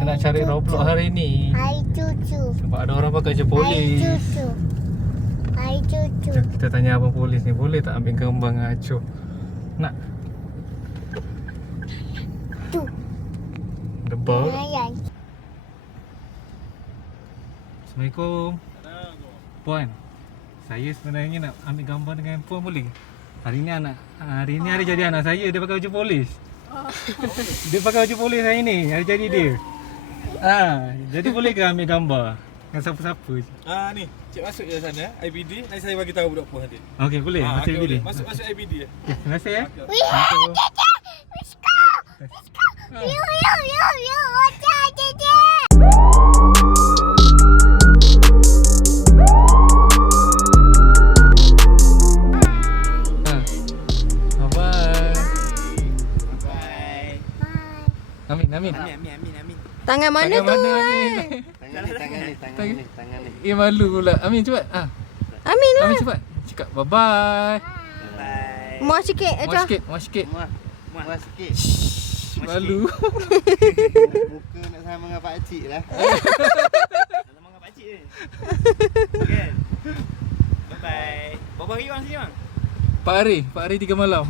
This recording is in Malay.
Kita nak cari Roblox hari ni Hai cucu. sebab ada orang pakai je polis. Hai cucu. Kita tanya abang polis ni, boleh tak ambil gambar dengan Acuh? Nak? Tu. Debak. Ayah. Assalamualaikum. Puan, saya sebenarnya nak ambil gambar dengan puan, boleh ke? Hari ni hari jadi anak saya, dia pakai baju polis. Dia pakai baju polis hari ni, hari jadi dia. Jadi boleh ke ambil gambar dengan siapa-siapa je? Ni, cik masuk je sana IBD, nanti saya bagi tahu budak puan nanti. Okey, boleh. Masuk okey, video. boleh. Masuk IBD ya. Okay, terima kasih ya. Wih, Cece. Let's go. Yo. Wacha Cece. Bye. Bye. Amin. Amin. Tangan mana Tangan tu? mana Amin? Tangan ni. Malu pula. Amin cepat. Amin lah. Amin cepat. Cakap bye-bye. Bye. Muah sikit Muat sikit. Muat sikit. Malu. Muka nak sama dengan pak cik lah. Sama dengan pak cik ni. Kan? Bye bye. Berapa hari bang sini bang? Pak Hari 3 malam.